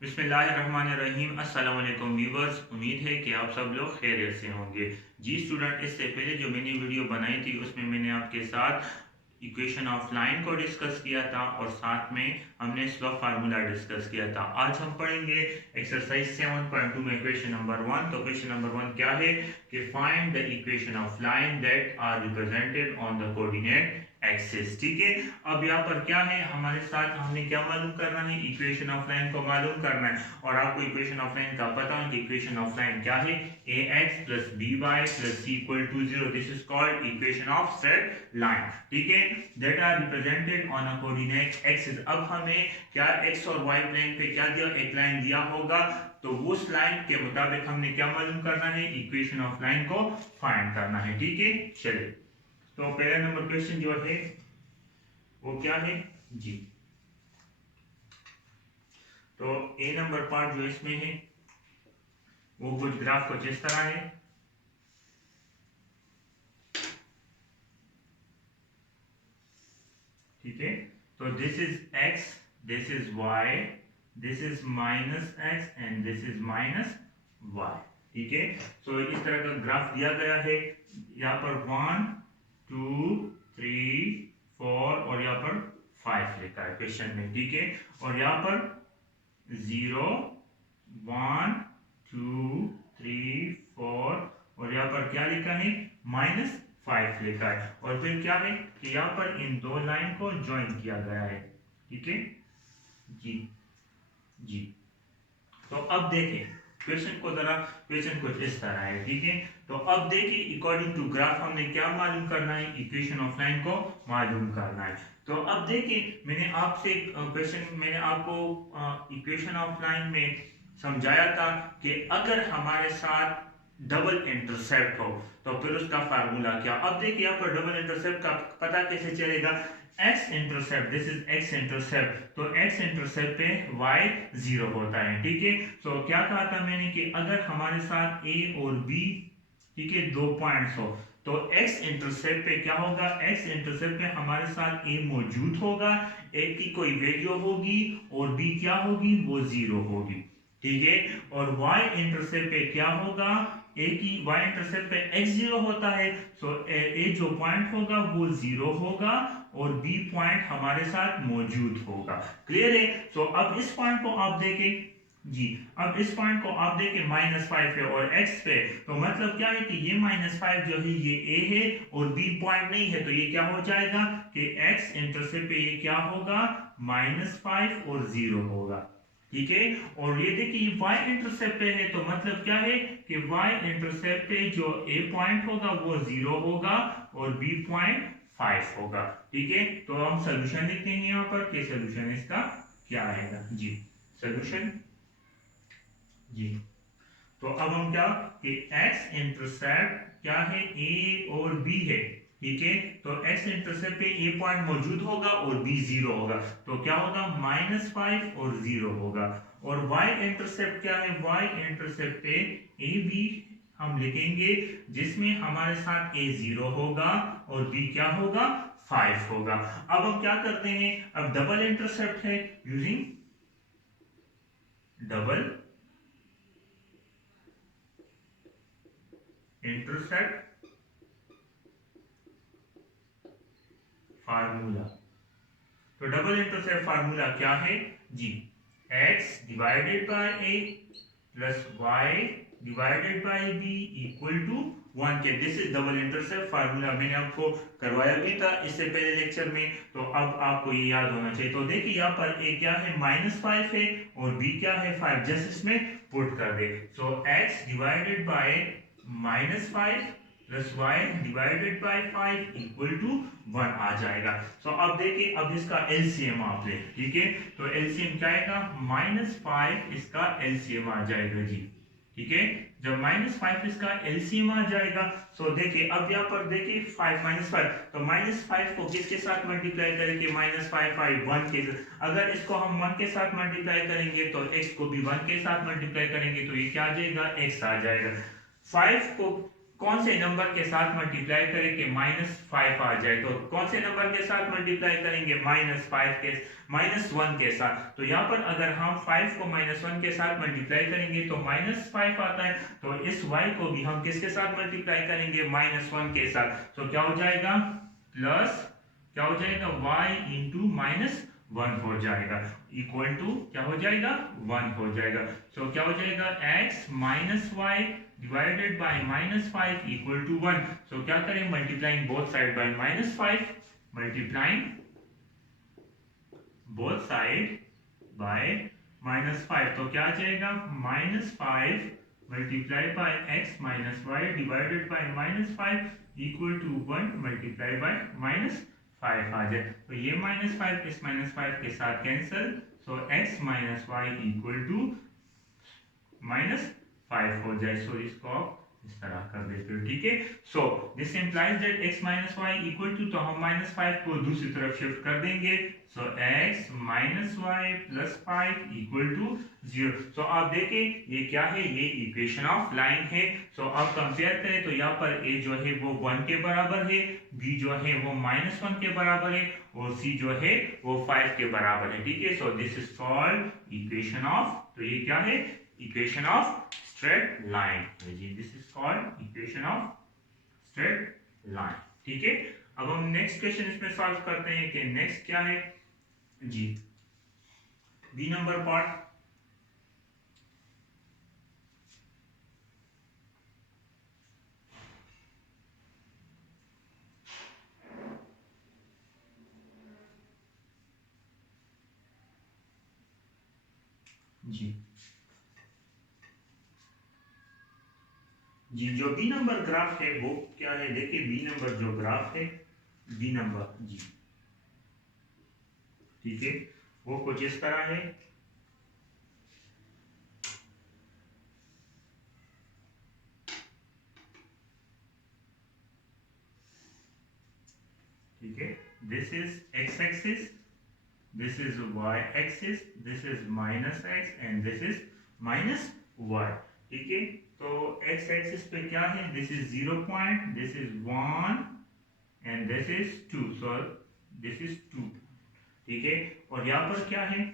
बिस्मिल्लाहिर्रहमानिर्रहीम। अस्सलाम वालेकुम व्यूवर्स, उम्मीद है कि आप सब लोग खैरियत से होंगे। जी स्टूडेंट, इससे पहले जो मैंने वीडियो बनाई थी उसमें मैंने आपके साथ इक्वेशन ऑफ लाइन को डिस्कस किया था और साथ में हमने स्लोप फार्मूला डिस्कस किया था। आज हम पढ़ेंगे एक्सरसाइज 7.2 में क्वेश्चन नंबर 1। तो क्वेश्चन नंबर 1 क्या है कि find the equation of line that are represented on the coordinate axis. ठीक है, अब यहाँ पर क्या है हमारे साथ, हमने क्या मालूम करना है, इक्वेशन ऑफ लाइन को मालूम करना है। और आपको इक्वेशन ऑफ लाइन का पता है कि इक्वेशन ऑफ लाइन क्या है, ax plus by plus c equal to 0। This is called equation of straight line. ठीक है, that are represented on a coordinate axis. अब हमें क्या x और y प्लेन पे क्या दिया, एक लाइन दिया होगा, तो उस लाइन के मुताबिक हमने क्या मालूम करना है, इक्वेशन ऑफ लाइन को फाइंड करना है। ठीक है, चलिए तो पहला नंबर क्वेश्चन जो है वो क्या है जी। तो ए नंबर पार्ट जो इसमें है वो कुछ ग्राफ कुछ इस तरह है। ठीक है, तो this is x, this is y, this is minus x and this is minus y। ठीक है, तो इस तरह का ग्राफ दिया गया है। यहाँ पर 1 2 3 4 और यहाँ पर 5 लिखा है क्वेश्चन में। ठीक है, और यहाँ पर 0 1 2 3 4 और यहाँ पर क्या लिखा है, -5 लिखा है। और फिर क्या है कि यहाँ पर इन दो लाइन को ज्वाइन किया गया है। ठीक है जी जी। तो अब देखें क्वेश्चन को जरा, क्वेश्चन कुछ इस तरह है। ठीक है, तो अब देखिए अकॉर्डिंग टू ग्राफ हमने क्या मालूम करना है, इक्वेशन ऑफ लाइन को मालूम करना है। तो अब देखिए मैंने आपसे क्वेश्चन, मैंने आपको इक्वेशन ऑफ लाइन में समझाया था कि अगर हमारे साथ डबल इंटरसेप्ट हो तो फिर उसका फार्मूला क्या। अब देखिए यहाँ पर डबल इंटरसेप्ट का पता कैसे चलेगा, x intercept, this is x intercept, तो x इंटरसेप्ट पे y 0 होता है। ठीक है, तो क्या कहा था मैंने कि अगर हमारे साथ a और b, ठीक है, दो पॉइंट्स हो तो x इंटरसेप्ट पे क्या होगा, x इंटरसेप्ट पे हमारे साथ a मौजूद होगा, a की कोई वैल्यू होगी और b क्या होगी, वो 0 होगी। ठीक है, और y इंटरसेप्ट पे क्या होगा, a की y इंटरसेप्ट पे x 0 होता है, सो a जो पॉइंट होगा वो 0 होगा और b पॉइंट हमारे साथ मौजूद होगा। क्लियर है, सो अब इस पॉइंट को आप देखें जी, अब इस पॉइंट को आप देखें -5 है और x पे, तो मतलब क्या है कि ये -5 जो है ये a है और b पॉइंट नहीं है, तो ये क्या हो जाएगा कि x इंटरसेप्ट पे ये क्या होगा, -5 और 0 होगा। ठीक है, और ये देखिए y इंटरसेप्ट पे है, तो मतलब क्या है कि y इंटरसेप्ट पे जो a पॉइंट होगा वो 0 होगा और b पॉइंट 5 होगा। ठीक है, तो हम सोल्यूशन लिखते हैं यहाँ पर कि सोल्यूशन इसका क्या आएगा जी। सोल्यूशन जी, तो अब हम क्या कि x इंटरसेप्ट क्या है, a और b है। ठीक है, तो x इंटरसेप्ट पे a पॉइंट मौजूद होगा और b 0 होगा, तो क्या होगा, -5 और 0 होगा। और y इंटरसेप्ट क्या है, y इंटरसेप्ट पे a b हम लिखेंगे जिसमें हमारे साथ a 0 होगा और b क्या होगा, 5 होगा। अब हम क्या करते हैं, अब डबल इंटरसेप्ट है, यूजिंग डबल इंटरसेप्ट फार्मूला। तो डबल इंटरसेप्ट फार्मूला क्या है जी, x divided by a plus y divided by b equal to 1 के। This is double intercept formula, मैंने आपको करवाया भी था इससे पहले लेक्चर में, तो अब आपको ये याद होना चाहिए। तो देखिए यहाँ पर a क्या है, -5 है और b क्या है, 5, जस्ट इसमें पुट कर दे। So x divided by -5 plus y divided by 5 equal to 1 आ जाएगा। तो अब देखिए, अब इसका एलसीएम आप ले। ठीक है, तो एलसीएम क्या आएगा, -5 इसका एलसीएम आ जाएगा जी। ठीक है, जब -5 इसका एलसीएम आ जाएगा, तो देखिए अब यहाँ पर देखिए 5 -5, तो -5 को किसके साथ मल्टीप्लाई करेंगे, -5 5 1 के साथ। अगर इसको हम 1 के साथ मल्टीप्लाई करेंगे तो x को भी 1 के साथ मल्टीप्लाई करेंगे, तो ये क्या आ जाएगा, x आ जाएगा। 5 को कौन से नंबर के साथ मल्टीप्लाई करें कि -5 आ जाए, तो कौन से नंबर के साथ मल्टीप्लाई करेंगे, -5 के -1 के साथ। तो यहाँ पर अगर हम 5 को -1 के साथ मल्टीप्लाई करेंगे तो -5 आता है, तो इस y को भी हम किसके साथ मल्टीप्लाई करेंगे, -1 के साथ। तो क्या हो जाएगा, प्लस क्या हो जाएगा, y इंटू -1 हो जाएगा, इक्वल टू क्या हो जाएगा, 1 हो जाएगा। सो क्या हो जाएगा, x minus y divided by -5 equal to 1। So क्या करें, multiplying both side by -5, multiplying both side by -5, तो क्या आ जाएगा, -5 multiply by x minus y divided by -5 equal to 1 multiply by -5 आ जाए। तो ये -5 इस -5 के साथ cancel, so x minus y equal to -5 हो जाए। सो इसको आप इस तरह कर देते हो, ठीक है। So this implies that x minus y equal to, तो हम -5 को दूसरी तरफ शिफ्ट कर देंगे। So x minus y plus 5 equal to 0। So आप देखें ये क्या है, ये इक्वेशन ऑफ लाइन है। सो आप कंपेयर करें तो यहाँ पर a जो है वो 1 के बराबर है, b जो है वो -1 के बराबर है, और c जो है वो 5 के बराबर है, ठीक है। So this is called equation of, तो ये क्या है, equation of straight line, this is called equation of straight line, ठीक है। अब हम नेक्स्ट क्वेश्चन इसमें सॉल्व करते हैं कि नेक्स्ट क्या है जी, बी नंबर पार्ट। जी जी, जो बी नंबर ग्राफ है वो क्या है, देखिए बी नंबर जो ग्राफ है, बी नंबर जी, ठीक है, वो कुछ इस तरह है। ठीक है, this is x axis, this is y axis, this is -x and this is -y, ठीक है। तो x एक्सिस पे क्या है, this is 0 point, this is 1 and this is 2, so this is 2, ठीक है। और यहाँ पर क्या है,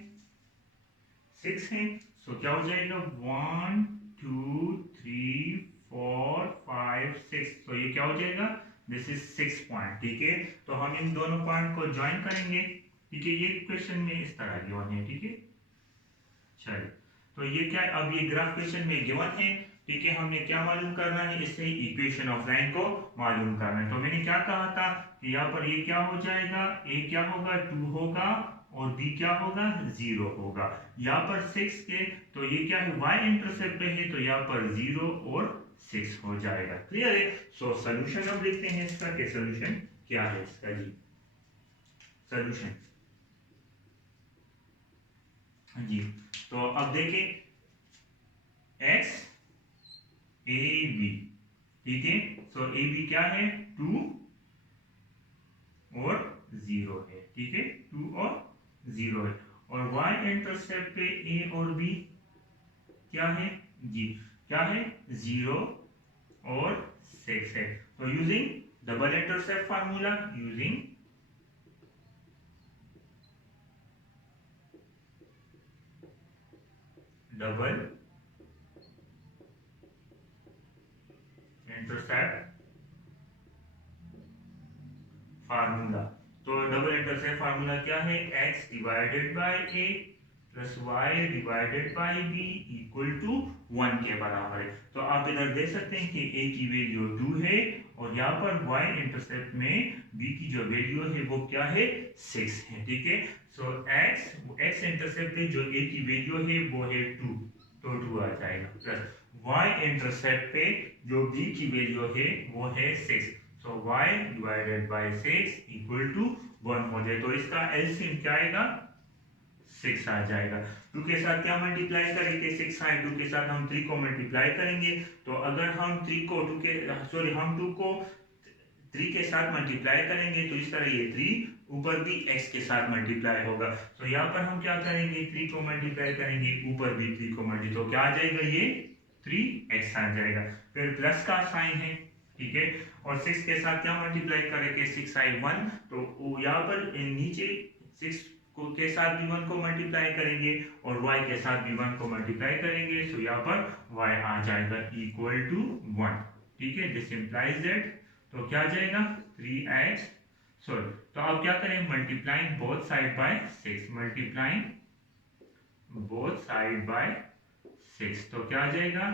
6 है, सो क्या हो जाएगा, 1 2 3 4 5 6, तो ये क्या हो जाएगा, दिस इज 6 पॉइंट, ठीक है। तो हम इन दोनों पॉइंट को ज्वाइन करेंगे, ठीक है। ये क्वेश्चन में इस तरह गिवन है, ठीक है। चलिए, तो ये क्या, अब ये ग्राफ क्वेश्चन में गिवन है, ठीक है। हमने क्या मालूम करना है, इससे इक्वेशन ऑफ लाइन को मालूम करना है। तो मैंने क्या कहा था कि यहाँ पर ये क्या हो जाएगा, a क्या होगा, 2 होगा, और b क्या होगा, 0 होगा। यहाँ पर 6 के, तो ये क्या है, y इंटरसेप्ट पे है, तो यहाँ पर 0 और 6 हो जाएगा, क्लियर है। सो सोल्यूशन अब देखते हैं इसका, कि सोल्यूशन क्या है इसका जी। सोल्यूशन जी, तो अब देखें x a b, ठीक है। सो ए बी क्या है, 2 और 0 है, ठीक है, 2 और 0 है। और y इंटरसेप्ट पे a और b क्या है जी, क्या है, 0 और 6 है। तो using double intercept formula, using double intercept formula, तो डबल इंटरसेप्ट फार्मूला क्या है, x divided by a plus y divided by b equal to 1 के बराबर है। तो आप इधर देख सकते हैं कि a की वैल्यू 2 है, और यहाँ पर y इंटरसेप्ट में b की जो वैल्यू है वो क्या है, 6 है, ठीक है। सो x इंटरसेप्ट पे जो a की वैल्यू है वो है 2, तो 2 आ जाएगा, प्लस y इंटरसेप्ट पे जो b की वैल्यू है वो है 6, so y divided by 6 equal to 1 हो जाए। तो इसका एलसीएम क्या आएगा, 6 आ जाएगा। 2 के साथ क्या मल्टीप्लाई करेंगे, 6 आए, 2 के साथ हम 3 को मल्टीप्लाई करेंगे। तो अगर हम 3 को 2 के सॉरी हम 2 को 3 के साथ मल्टीप्लाई करेंगे तो इस तरह ये 3 ऊपर भी x के साथ मल्टीप्लाई होगा। तो यहाँ पर हम क्या करेंगे, 3 को मल्टीप्लाई करेंगे, ऊपर भी 3 को मल्टीप्लाई, तो क्या आ जाएगा, ये 3x आ जाएगा। फिर प्लस का साइन है, ठीक है। और 6 के साथ क्या मल्टीप्लाई करेंगे, 6i1, तो यहाँ पर नीचे 6 को के साथ भी 1 को मल्टीप्लाई करेंगे और y के साथ भी 1 को मल्टीप्लाई करेंगे, तो यहाँ पर y आ जाएगा इक्वल टू 1, ठीक है। दिस इंप्लाइज दैट, तो क्या आ जाएगा 3x, सॉरी, तो अब क्या करें, multiplying both side by 6, multiplying both side by 6, तो क्या आ जाएगा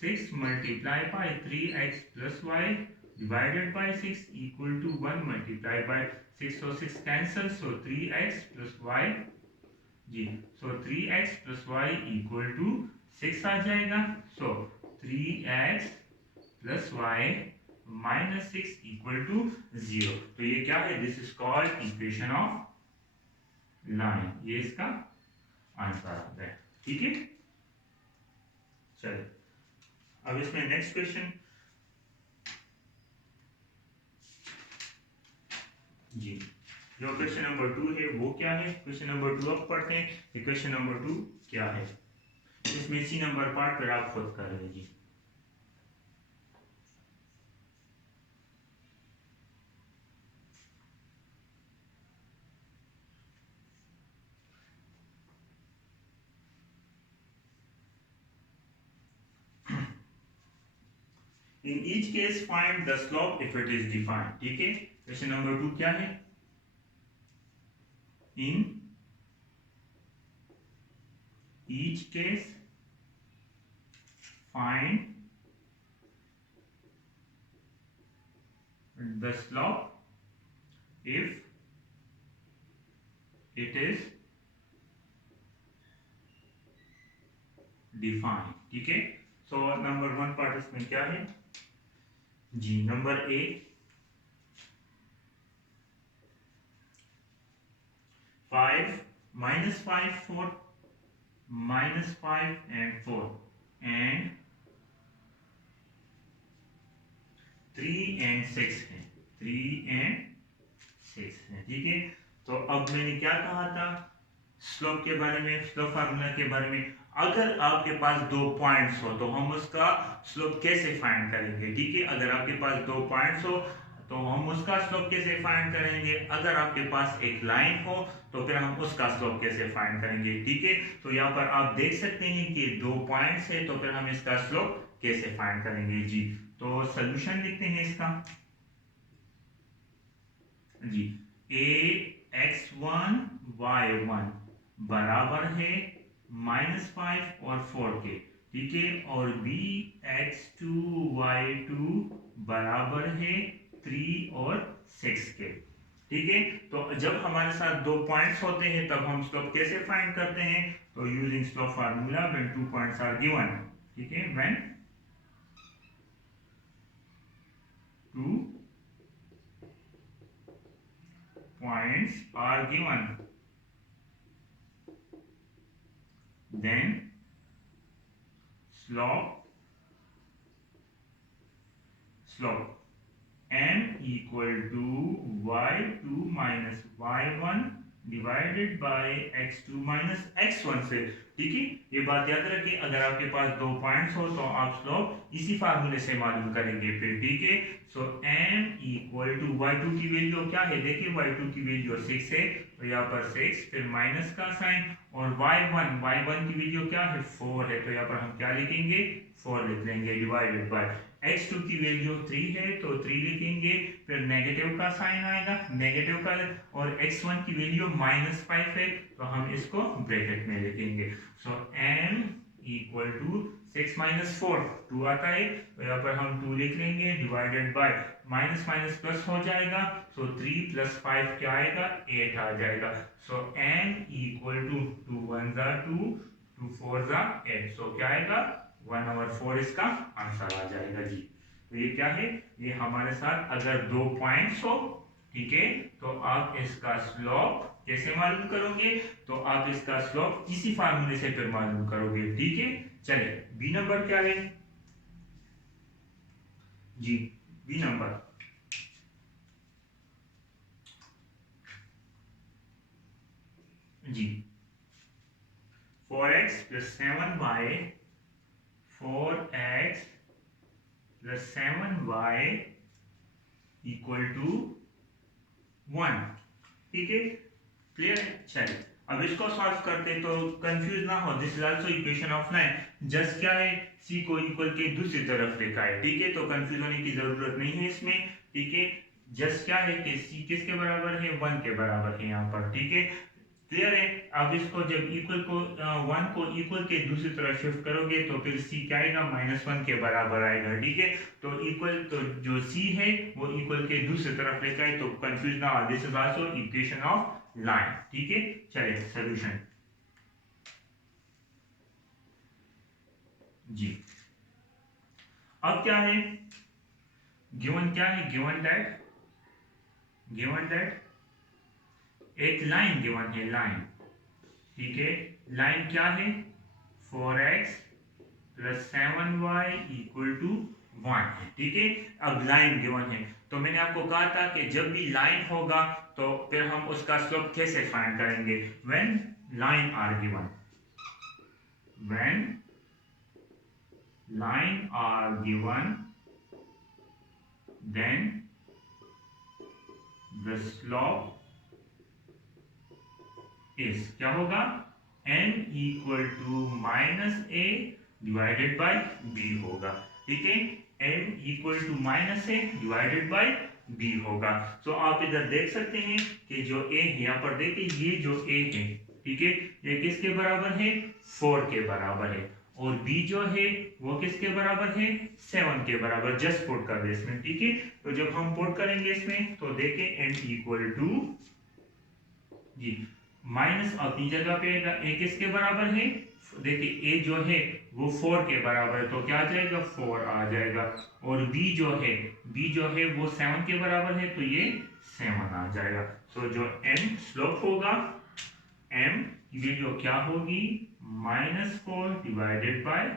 6 multiply by 3x plus y divided by 6 equal to 1 multiply by 6, so 6 cancel, so 3x plus y जी, so 3x plus y equal to 6 आ जाएगा, so 3x plus y minus 6 equal to 0। तो ये क्या है, this is called equation of line, ये इसका answer आता है, ठीक है। चलिए अब इसमें नेक्स्ट क्वेश्चन जी, जो क्वेश्चन नंबर 2 है वो क्या है, क्वेश्चन नंबर 2 अब पढ़ते हैं। क्वेश्चन नंबर 2 क्या है, इसमें सी नंबर पार्ट पर आप खुद कर रहे जी। In each case find the slope if it is defined, ठीक है। क्वेश्चन नंबर 2 क्या है, in each case find the slope if it is defined, ठीक है। सो नंबर 1 पार्ट इसमें क्या है जी, number A 5 minus 5 4 minus 5 and 4 and 3 and 6 है, 3 and 6 है, ठीक है। तो अब मैंने क्या कहा था स्लोप के बारे में, स्लोप फार्मूला के बारे में, अगर आपके पास 2 पॉइंट्स हो तो हम उसका स्लोप कैसे फाइंड करेंगे, ठीक है। अगर आपके पास 2 पॉइंट्स हो तो हम उसका स्लोप कैसे फाइंड करेंगे, अगर आपके पास एक लाइन हो तो फिर हम उसका स्लोप कैसे फाइंड करेंगे, ठीक है। तो यहाँ पर आप देख सकते हैं कि 2 पॉइंट्स है, तो फिर हम इसका स्लोप कैसे फाइंड करेंगे जी। तो सोल्यूशन लिखते हैं इसका जी, ax1 y1 बराबर है -5 और 4 के, ठीक है। और b x2 y2 बराबर है 3 और 6 के, ठीक है। तो जब हमारे साथ 2 पॉइंट्स होते हैं तब हम स्लोप कैसे फाइंड करते हैं, तो using slope formula when 2 points are given, ठीक है। When 2 points are given, then slope m equal to y2 minus y1 divided by x2 minus x1 से, ठीक है। ये बात याद रखिए, अगर आपके पास 2 पॉइंट्स हो तो आप स्लोप इसी फार्मूले से मालूम करेंगे फिर, ठीक है। So m equal to y2 की वैल्यू क्या है, देखिए y2 की वैल्यू 6 है, तो यहाँ पर 6 फिर माइनस का साइन, और y1 की वैल्यू क्या है 4 है, तो यहाँ पर हम क्या लिखेंगे 4 लिख लेंगे, डिवाइडेड बाय x2 की वैल्यू 3 है तो 3 लिखेंगे, फिर नेगेटिव का साइन आएगा, नेगेटिव का, और x1 की वैल्यू -5 है तो हम इसको ब्रैकेट में लिखेंगे। सो m इक्वल टू 6 माइनस 4 2 आता है, तो यहाँ पर हम 2 लिख लेंगे, divided by minus minus plus हो जाएगा, सो 3 प्लस 5 क्या आएगा 8 आ जाएगा। सो m इक्वल टू 2 1 जा 2 2 4 जा 8, सो क्या आएगा 1/4 इसका आंसर आ जाएगा जी। तो ये क्या है, ये हमारे साथ अगर 2 पॉइंट्स हो, ठीक है, तो आप इसका स्लोप कैसे मालूम करोगे, तो आप इसका स्लोप इसी फार्मूले से फिर मालूम करोगे, ठीक है। चलिए बी नंबर क्या है जी, बी नंबर जी 4x plus 7y 4x plus 7y equal to 1। ठीक है, क्लियर है। चलिए अब इसको सॉल्व करते तो कंफ्यूज ना हो, this is also equation of line. Just क्या है, c को इक्वल के दूसरी तरफ लिखा है। ठीक है, तो कंफ्यूज होने की जरूरत नहीं है इसमें। ठीक है, जस्ट क्या है कि c किसके बराबर है, 1 के बराबर है यहाँ पर। ठीक है, क्लियर है। अब इसको जब इक्वल को 1 को इक्वल के दूसरी तरफ शिफ्ट करोगे तो फिर c क्या आएगा, -1 के बराबर आएगा। ठीक है, तो इक्वल तो जो c है वो इक्वल के दूसरी तरफ लिखा है, तो कंफ्यूज ना हो, this is also equation of line. ठीक है, चलिए सॉल्यूशन जी। अब क्या है, गिवन क्या है, गिवन दैट एक लाइन गिवन है, लाइन। ठीक है, लाइन क्या है, 4x plus 7y equal to 1 है। ठीक है, अब लाइन गिवन है तो मैंने आपको कहा था कि जब भी लाइन होगा तो फिर हम उसका स्लोप कैसे फाइंड करेंगे, when line are given, when line are given then the slope is क्या होगा, n equal to -a divided by b होगा। ठीक है, n equal to -a divided by b होगा। तो आप इधर देख सकते हैं कि जो a है, यहाँ पर देखिए ये जो a है, ठीक है, ये किसके बराबर है, 4 के बराबर है, और b जो है वो किसके बराबर है, 7 के बराबर। जस्ट पुट कर दे इसमें। ठीक है, तो जब हम पुट करेंगे इसमें तो देखें n इक्वल टू जी माइनस अपनी जगह पे a किसके बराबर है, देखिए a जो है वो 4 के बराबर है, तो क्या आ जाएगा, 4 आ जाएगा, और b जो है वो 7 के बराबर है, तो ये 7 आ जाएगा। तो जो m स्लोप होगा, m की वैल्यू क्या होगी, -4 डिवाइडेड बाय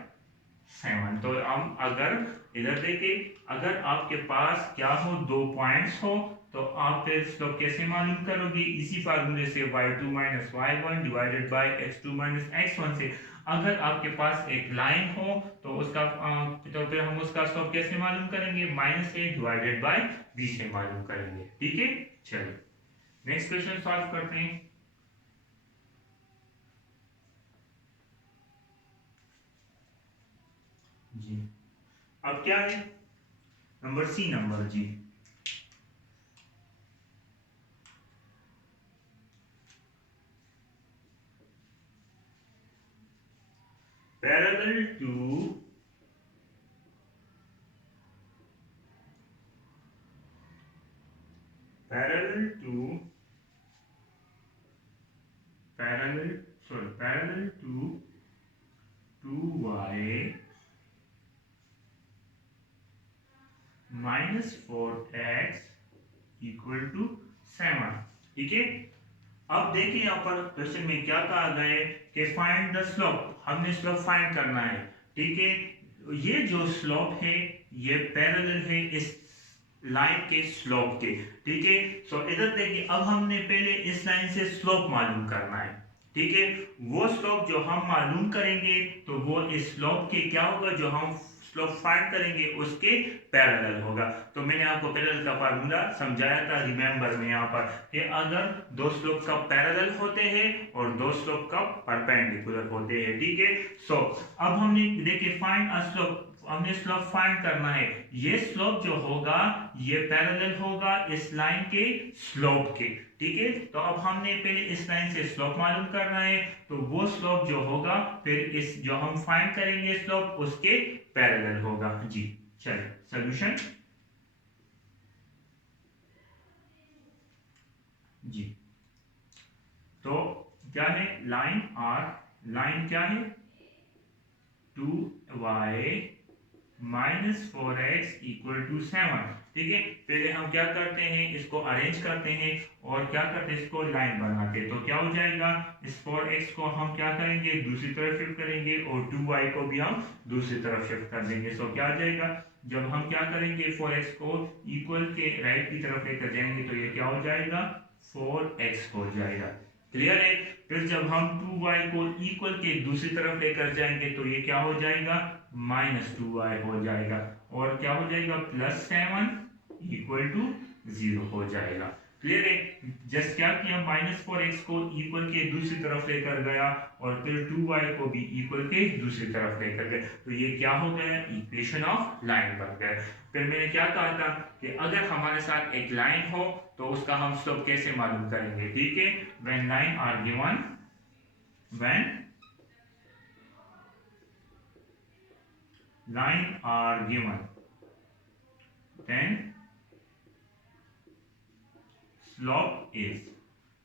7। तो हम अगर इधर देखिए, अगर आपके पास क्या हो, 2 पॉइंट्स हो, तो आप फिर स्लोप कैसे मालूम करोगे, इसी फार्मूले से y2 - y1 divided by x2 - x1 से। अगर आपके पास एक लाइन हो तो उसका तो फिर हम उसका स्लोप कैसे मालूम करेंगे, -a डिवाइडेड बाय b से मालूम करेंगे। ठीक है, चलिए नेक्स्ट क्वेश्चन सॉल्व करते हैं जी। अब क्या है, नंबर सी नंबर जी, parallel to parallel to parallel to 2y minus 4x equal to 7। ठीक है, अब देखिए यहाँ पर क्वेश्चन में क्या कहा गया है कि फाइंड द स्लोप, हमने स्लोप फाइंड करना है। ठीक है, ये जो स्लोप है ये पैरेलल है इस लाइन के स्लोप के। ठीक है, सो इधर देखिए, अब हमने पहले इस लाइन से स्लोप मालूम करना है। ठीक है, वो स्लोप जो हम मालूम करेंगे तो वो इस स्लोप के क्या होगा, जो हम स्लोप फाइंड करेंगे उसके पैरेलल होगा। तो मैंने आपको पैरेलल का फार्मूला समझाया था, रिमेंबर में यहाँ पर, कि अगर दो स्लोप का पैरेलल होते हैं और दो स्लोप का परपेंडिकुलर होते हैं। ठीक है, सो अब हमने देखिए फाइंड अ स्लोप, हमने स्लोप फाइंड करना है। ये स्लोप जो होगा ये पैरेलल होगा इस लाइन के स्लोप के। ठीक है, तो अब हमने पहले इस लाइन से स्लोप मालूम करना है, तो वो स्लोप जो होगा फिर इस जो हम फाइंड करेंगे स्लोप उसके पैरेलल होगा जी। चलिए सॉल्यूशन जी। तो क्या है, लाइन आर, लाइन क्या है, 2y -4x इक्वल टू 7। ठीक है, पहले हम क्या करते हैं, इसको अरेंज करते हैं और क्या करते हैं, इसको लाइन बनाते हैं। तो क्या हो जाएगा, इस 4x को हम क्या करेंगे, दूसरी तरफ शिफ्ट करेंगे, और 2y को भी हम दूसरी तरफ शिफ्ट कर देंगे। सो क्या आ जाएगा, जब हम क्या करेंगे 4x को इक्वल के राइट की तरफ लेकर जाएंगे तो ये क्या हो जाएगा, 4x हो जाएगा। क्लियर है। फिर जब हम 2y को इक्वल के दूसरी तरफ लेकर जाएंगे तो ये क्या हो जाएगा, -2y हो जाएगा, और क्या हो जाएगा, +7 इक्वल टू 0 हो जाएगा। क्लियर है? जस्ट क्या किया, -4x को इक्वल के दूसरी तरफ लेकर गया और फिर 2y को भी इक्वल के दूसरी तरफ लेकर गए, तो ये क्या हो गया, इक्वेशन ऑफ लाइन बन गया। फिर मैंने क्या कहा था कि अगर हमारे साथ एक लाइन हो तो उसका हम स्लोप कैसे मालूम करेंगे, ठीक है, when line are given, when line are given, then slope is,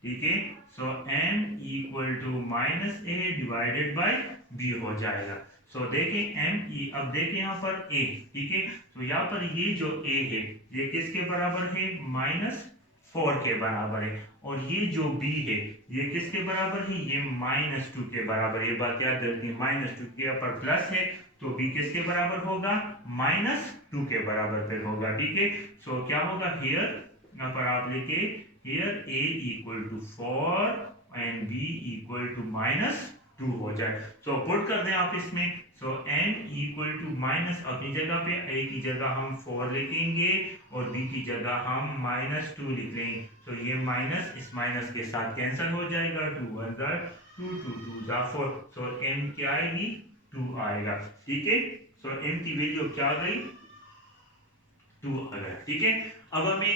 ठीक है, so m equal to -a divided by b हो जाएगा। सो देखें m, अब देखें यहाँ पर a, ठीक है, तो यहाँ पर ये जो a है ये किसके बराबर है, -4 के बराबर है, और ये जो b है ये किसके बराबर है, ये -2 के बराबर है। ये बात याद रखनी, -2 के ऊपर प्लस है तो b किसके बराबर होगा, -2 के बराबर पे होगा, ठीक है। सो क्या होगा, हियर यहाँ पर आप लिखे, here a equal to 4 and b equal to -2 हो जाए। सो पुट कर दें आप इसमें, so n equal to minus, अपनी जगह पे a की जगह हम 4 लिखेंगे और b की जगह हम -2 लिख लेंगे, तो ये माइनस इस माइनस के साथ कैंसिल हो जाएगा, 2 1 2 2 2 4, सो m क्या आएगी, 2 आएगा, ठीक है। सो m की वैल्यू क्या आ गई, 2 आ गया, ठीक है। अब हमें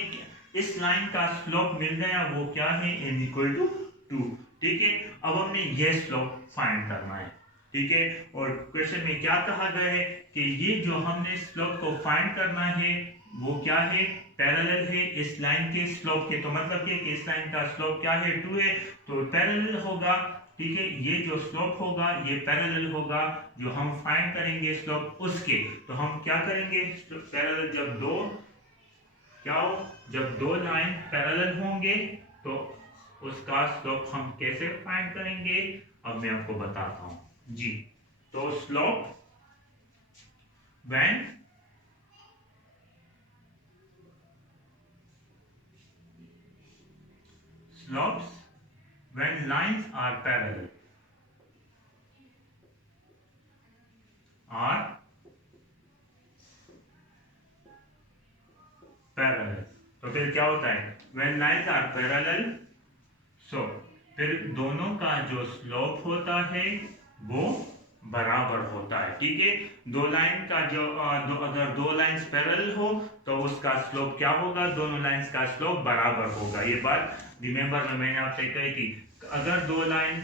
इस लाइन का स्लोप मिल गया, वो क्या है, m इक्वल टू 2, ठीक है। अब हमने ये स्लोप फाइंड करना है, ठीक है, और क्वेश्चन में क्या कहा गया है कि ये जो हमने स्लोप को फाइंड करना है वो क्या है, पैरेलल है इस लाइन के स्लोप के, तो मतलब कि इस लाइन का स्लोप क्या है, 2 है, तो पैरेलल होगा, ठीक है। ये जो स्लोप होगा ये पैरेलल होगा जो हम फाइंड करेंगे स्लोप उसके, तो हम क्या करेंगे, पैरेलल जब दो क्या हो, जब दो लाइन पैरेलल होंगे तो उसका स्लोप हम कैसे फाइंड करेंगे, अब मैं आपको बताता हूं जी। तो slope when slopes when lines are parallel are parallel, तो फिर क्या होता है, when lines are parallel, so फिर दोनों का जो स्लोप होता है वो बराबर होता है, ठीक है। दो लाइन का जो अगर दो लाइंस पैरेलल हो तो उसका स्लोप क्या होगा, दोनों लाइंस का स्लोप बराबर होगा। ये बात रिमेंबर में मैंने आपसे कही थी, अगर दो लाइन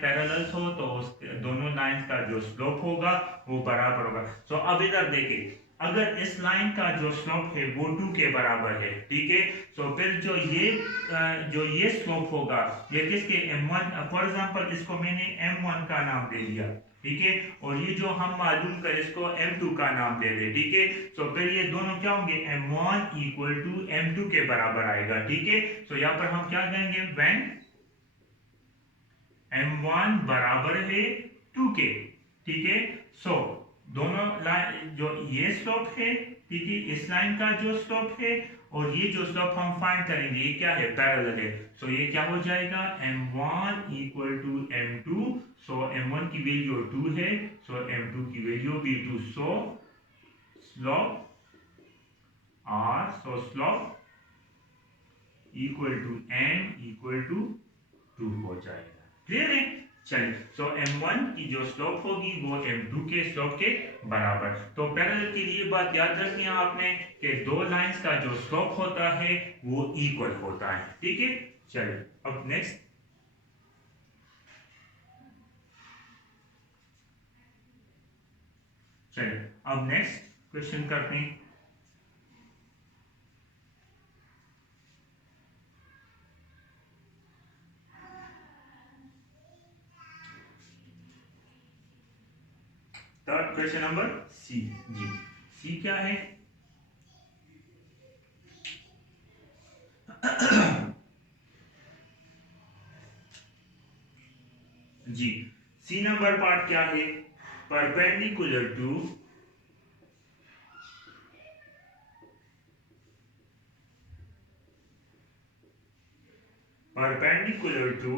पैरेलल हो तो उस दोनों लाइंस का जो स्लोप होगा वो बराबर होगा। सो अब इधर देखिए, अगर इस लाइन का जो स्लोप है वो 2 के बराबर है, ठीक है, तो फिर जो ये स्लोप होगा ये किसके, m1, फॉर एग्जांपल इसको मैंने m1 का नाम दे दिया, ठीक है, और ये जो हम मालूम कर इसको m2 का नाम दे दे, ठीक है। तो फिर ये दोनों क्या होंगे, m1 इक्वल टू m2 के बराबर आएगा, ठीक है। तो यहाँ पर हम क्या कहेंगे, व्हेन m1 बराबर है 2 के, ठीक है। सो दोनों लाइन जो ये स्लोप है, ठीक है, इस लाइन का जो स्लोप है और ये जो स्लोप हम फाइंड करेंगे ये क्या है, पैरेलल है, सो ये क्या हो जाएगा, m1 equal to m2, so m1 की वैल्यू 2 है, सो m2 की वैल्यू भी 2, so slope equal to m equal to 2 हो जाएगा, क्लियर है। चलिए, सो m1 की जो स्लोप होगी वो m2 के स्लोप के बराबर। तो पैरेलल के लिए बात याद रखनी है आपने कि दो लाइंस का जो स्लोप होता है वो इक्वल होता है, ठीक है। चलिए अब नेक्स्ट, चलिए अब नेक्स्ट क्वेश्चन करते हैं। थर्ड क्वेश्चन नंबर सी जी, सी क्या है, जी सी नंबर पार्ट क्या है, perpendicular to perpendicular to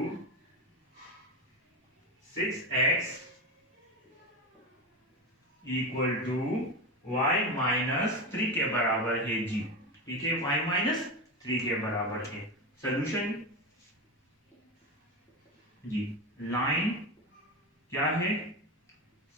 6x equal to y minus 3 के बराबर है जी। ठीक है, y माइनस 3 के बराबर है। सोल्यूशन जी, लाइन क्या है,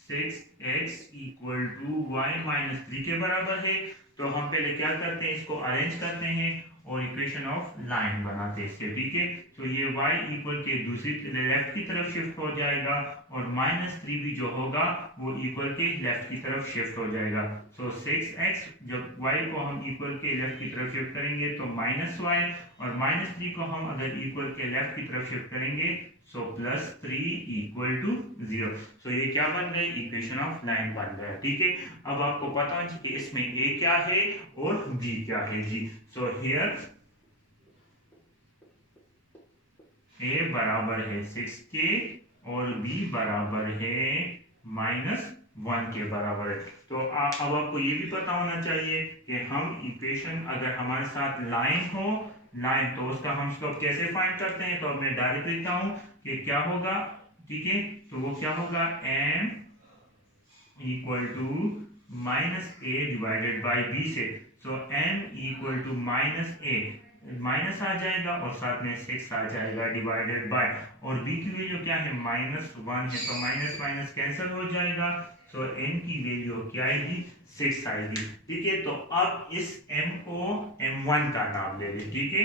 6x equal to Y minus 3 के बराबर है। तो हम पहले क्या करते हैं, इसको अरेंज करते हैं और इक्वेशन ऑफ लाइन बनाते हैं इसके। ठीक है, तो ये y इक्वल के दूसरी लेफ्ट की तरफ शिफ्ट हो जाएगा और -3 भी जो होगा वो इक्वल के लेफ्ट की तरफ शिफ्ट हो जाएगा। सो 6x जब y को हम इक्वल के लेफ्ट की तरफ शिफ्ट करेंगे तो -y, और -3 को हम अगर इक्वल के लेफ्ट की तरफ शिफ्ट करेंगे सो +3 इक्वल टू 0। सो ये क्या बन गई, इक्वेशन ऑफ लाइन बन गया। ठीक है, अब आपको पता है कि इसमें a क्या है और b क्या है जी। सो हियर a बराबर है 6k और b बराबर है -1 के बराबर है। तो अब आपको ये भी पता होना चाहिए कि हम इक्वेशन अगर हमारे साथ लाइन हो, लाइन तो उसका हम स्लोप कैसे फाइंड करते हैं। तो अब मैं डायरेक्ट लिखता हूं कि क्या होगा। ठीक है, तो वो क्या होगा, m equal to -a divided by b से। So m equal to -a, minus आ जाएगा और साथ में 6 आ जाएगा डिवाइडेड बाय, और b की वैल्यू क्या है, -1 है तो माइनस माइनस कैंसिल हो जाएगा। सो m की वैल्यू क्या आएगी, 6 आएगी। ठीक है, तो अब इस m को m1 का नाम ले लें। ठीक है,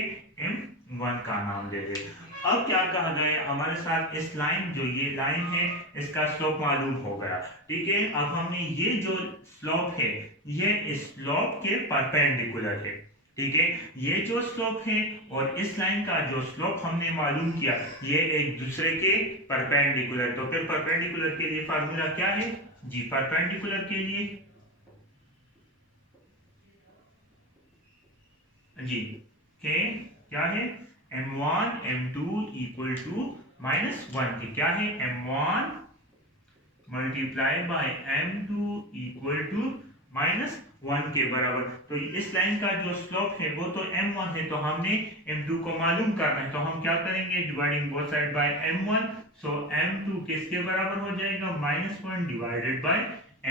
m1 का नाम ले लें। अब क्या कहा गया, हमारे साथ इस लाइन, जो ये लाइन है इसका स्लोप मालूम हो गया। ठीक है, अब हमने ये जो स्लोप है ये इस स्लोप के परपेंडिकुलर है। ठीक है, ये जो स्लोप है और इस लाइन का जो स्लोप हमने मालूम किया ये एक दूसरे के परपेंडिकुलर। तो फिर परपेंडिकुलर के लिए फार्मूला क्या है जी, परपेंडिकुलर के लिए जी के क्या है, m1 m2 इक्वल टू -1 के क्या है, m1 multiply by m2 equal to -1 के बराबर। तो इस लाइन का जो स्लोप है वो तो m1 है, तो हमने m2 को मालूम करना है। तो हम क्या करेंगे, dividing both side bye m1। सो m2 किसके बराबर हो जाएगा, -1 डिवाइडेड बाय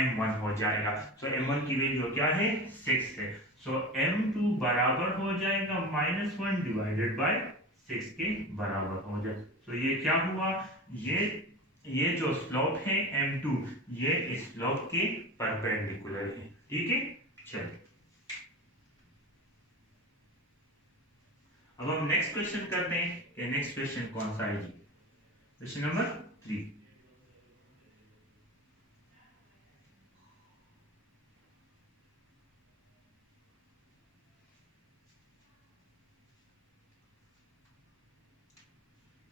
m1 हो जाएगा। सो m1 की वैल्यू क्या है, 6 है। सो m2 बराबर हो जाएगा -1 डिवाइडेड बाय 6 के बराबर हो जाए। तो ये क्या हुआ, ये जो स्लोप है m2 ये इस स्लोप के परपेंडिकुलर है। ठीक है, चलिए अब हम नेक्स्ट क्वेश्चन करते हैं कि नेक्स्ट क्वेश्चन कौन सा है जी, question number 3।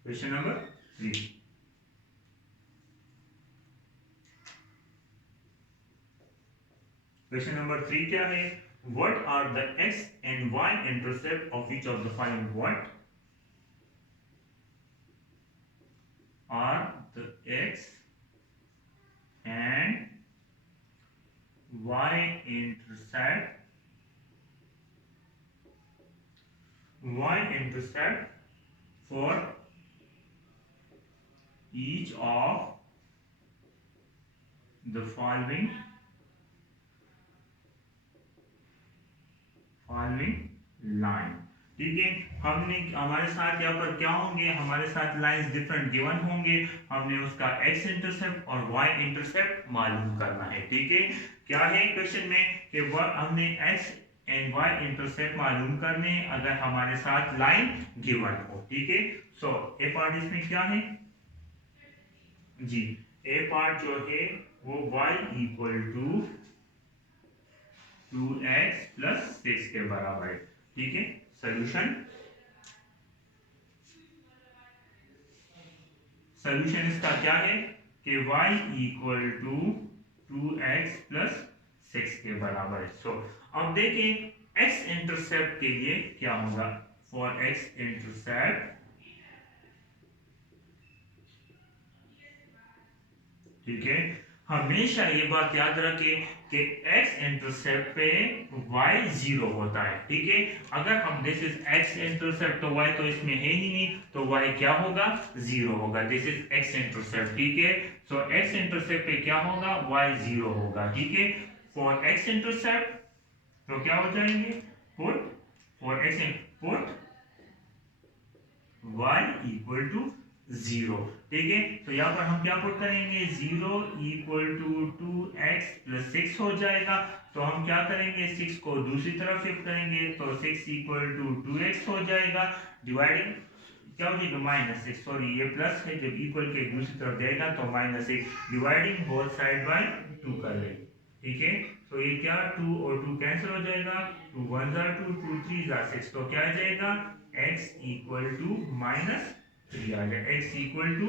Question number 3, question number 3 क्या है, what are the x and y intercept of each of the following. What are the x and y intercept for each of the following line। ठीक है, हमने हमारे साथ यहाँ पर क्या होंगे, हमारे साथ लाइंस डिफरेंट गिवन होंगे। हमने उसका x इंटरसेप्ट और y इंटरसेप्ट मालूम करना है। ठीक है, क्या है क्वेश्चन में कि हमने x एंड y इंटरसेप्ट मालूम करने अगर हमारे साथ लाइन गिवन हो। ठीक है, सो ए पार्ट इसमें क्या है जी, ए पार्ट जो है वो y equal to 2x plus 6 के बराबर है। ठीक है, सोल्यूशन इसका क्या है कि y equal to 2x plus 6 के बराबर है। सो अब देखें x इंटरसेप्ट के लिए क्या होगा, फॉर x इंटरसेप्ट। ठीक है, हमेशा ये बात याद रखें कि x इंटरसेप्ट पे y 0 होता है, ठीक है। अगर हम दिस इज x इंटरसेप्ट तो y तो इसमें है ही नहीं, तो y क्या होगा, 0 होगा। दिस इज x इंटरसेप्ट, ठीक है। सो x इंटरसेप्ट पे क्या होगा, y 0 होगा, ठीक है। फॉर x इंटरसेप्ट तो क्या हो जाएंगे, put for x put y equal to 0, ठीक है। तो यहाँ पर हम क्या पुट करेंगे, 0 इक्वल टू 2x प्लस 6 हो जाएगा। तो हम क्या करेंगे, 6 को दूसरी तरफ शिफ्ट करेंगे, तो 6 इक्वल टू 2x हो जाएगा। डिवाइडिंग क्या हो जाएगा, -6, सॉरी ये प्लस है, जब इक्वल के दूसरी तरफ जाएगा तो -6। डिवाइडिंग बोथ साइड बाय 2 कर लेंगे, ठीक है। तो ये क्या, 2 और 2 कैंसिल हो जाएगा, 2 1 जार 2, 2 3 जार 6, तो क्या आ जाएगा, x इक्वल टू -3 आ जाएगा, x इक्वल टू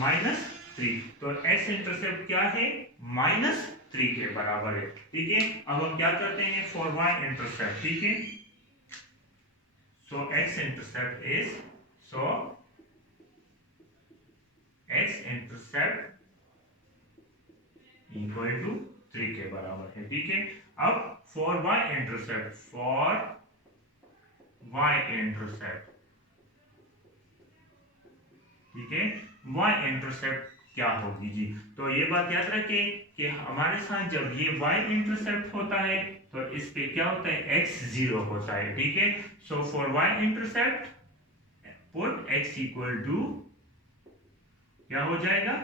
-3। तो x इंटरसेप्ट क्या है, -3 के बराबर है, ठीक है। अब हम क्या करते हैं फॉर y इंटरसेप्ट, ठीक है। So x intercept is, so x intercept equal to 3 के बराबर है, ठीक है। अब for y intercept, for y intercept, ठीक है, y इंटरसेप्ट क्या होगी जी। तो ये बात याद रखें कि हमारे साथ जब ये y इंटरसेप्ट होता है तो इस पे क्या होता है, x 0 होता है, ठीक है। So for y intercept put x equal to क्या हो जाएगा,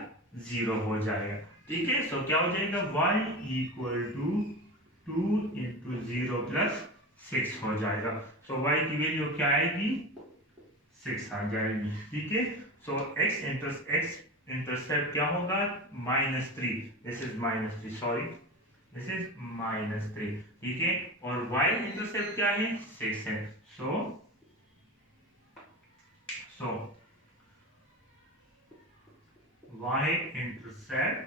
0 हो जाएगा, ठीक है। सो क्या हो जाएगा, y equal to 2 into 0 plus 6 हो जाएगा। सो y की वैल्यू क्या आएगी, 6 आ जाएगी, ठीक है। सो x इंटरसेप्ट क्या होगा, -3, this is -3, sorry this is -3, ठीक है। और y इंटरसेप्ट क्या है, 6 है। सो y इंटरसेप्ट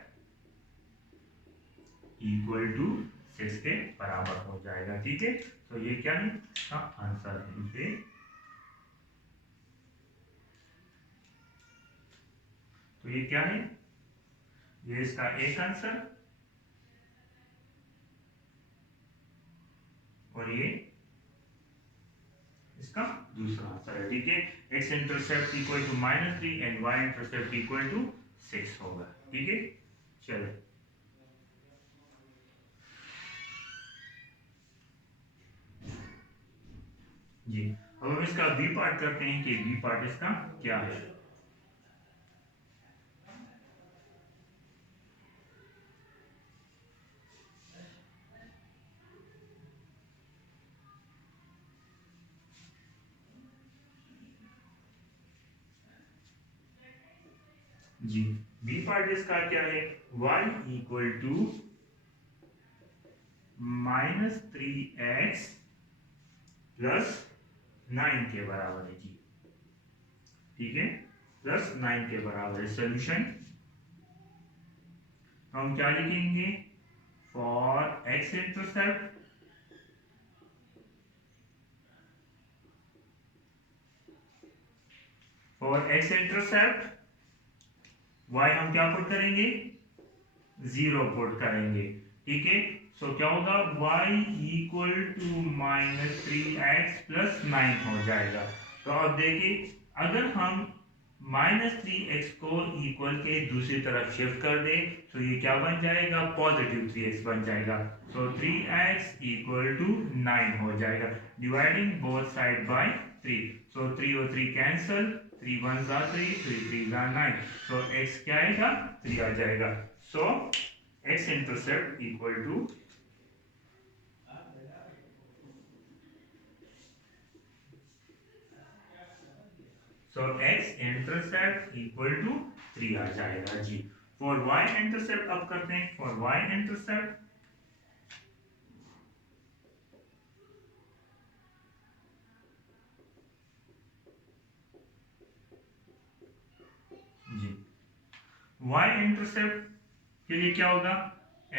इक्वल टू 6 के बराबर हो जाएगा, ठीक है। तो ये क्या है, इसका आंसर है, इसे तो ये क्या है, ये इसका एक आंसर और ये इसका दूसरा आंसर है, ठीक है। x intercept equal to -3 and y intercept equal to 6 होगा, ठीक है। चलो जी, अब हम इसका बी पार्ट करते हैं कि बी पार्ट इसका क्या है। जी, बी पार्ट इसका क्या है, y equal to -3x plus 9 के बराबर है जी, ठीक है, प्लस 9 के बराबर है। सोल्यूशन हम क्या लिखेंगे, फॉर x इंटरसेप्ट y हम क्या पुट करेंगे, 0 पुट करेंगे, ठीक है। सो क्या होगा, y equal to -3x plus 9 हो जाएगा। तो अब देखिए, अगर हम -3x को इक्वल के दूसरी तरफ शिफ्ट कर दे तो ये क्या बन जाएगा, पॉजिटिव 3x बन जाएगा। सो 3x इक्वल टू 9 हो जाएगा। Dividing both side by 3, so 3 और 3 cancel, 3 1 are 3, 3 3 are 9, so x क्या आएगा, 3 आ जाएगा। So x intercept equal to, so x intercept equal to 3 आ जाएगा जी। फॉर y इंटरसेप्ट अब करते हैं, फॉर y इंटरसेप्ट जी, y इंटरसेप्ट के लिए क्या होगा,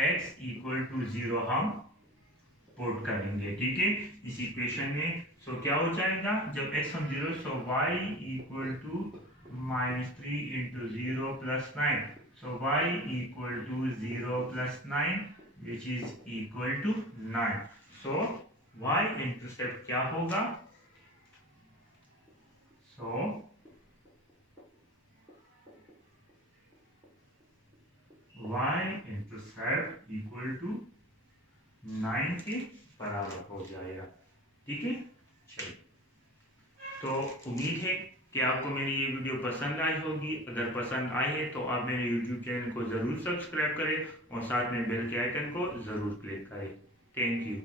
x इक्वल टू 0 हम पुट करेंगे, ठीक है, इस इक्वेशन में। सो क्या हो जाएगा, जब x हम 0, so y equal to -3 into 0 plus 9, so y equal to 0 plus 9 which is equal to 9। So y intercept क्या होगा? So y intercept equal to 9 के बराबर हो जाएगा। ठीक है, चलिए। तो उम्मीद है कि आपको मेरी ये वीडियो पसंद आई होगी। अगर पसंद आई है तो आप मेरे YouTube चैनल को ज़रूर सब्सक्राइब करें और साथ में बेल के आइकन को ज़रूर क्लिक करें। Thank you.